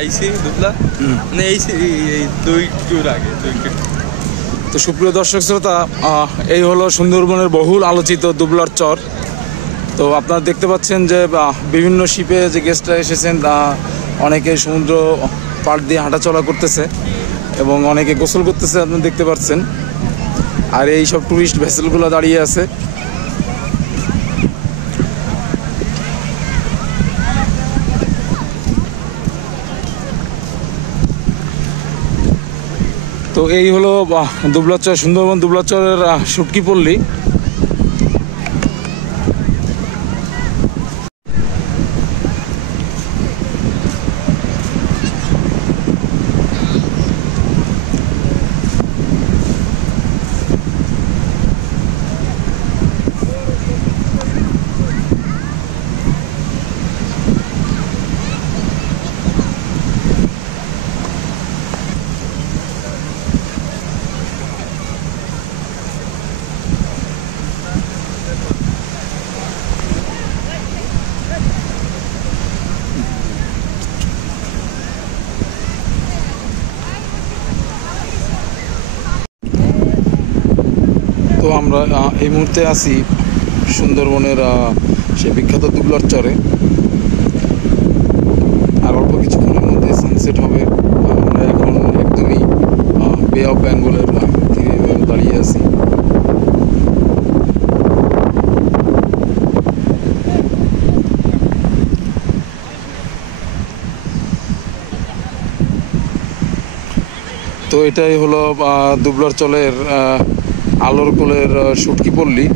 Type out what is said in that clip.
আইসি দুবলা মানে এইসি এই দুই টুর আগে তো সুপ্রিয় দর্শক শ্রোতা, এই হলো সুন্দরবনের বহুল আলোচিত দুবলার চর। তো আপনারা দেখতে পাচ্ছেন যে বিভিন্ন শিপে যে গেস্টরা এসেছেন অনেকে সমুদ্র পাড় দিয়ে হাঁটাচলা করতেছে এবং অনেকে গোসল করতেছে, আপনি দেখতে পাচ্ছেন। আর এই সব টুরিস্ট ভেসেলগুলো দাঁড়িয়ে আছে। তো এই হলো দুবলার চর, সুন্দরবন দুবলার চরের শুটকি পল্লী। তো আমরা এই মুহূর্তে আছি সুন্দরবনের সে বিখ্যাত দুবলার চরে। আর অল্প কিছুক্ষণের মধ্যে সানসেট হবে। আমরা এখন একদমই বে অফ বেঙ্গলের তীরে দাঁড়িয়ে আছি। তো এটাই হলো দুবলার চরের আলোর কোলের শুটকি পল্লী।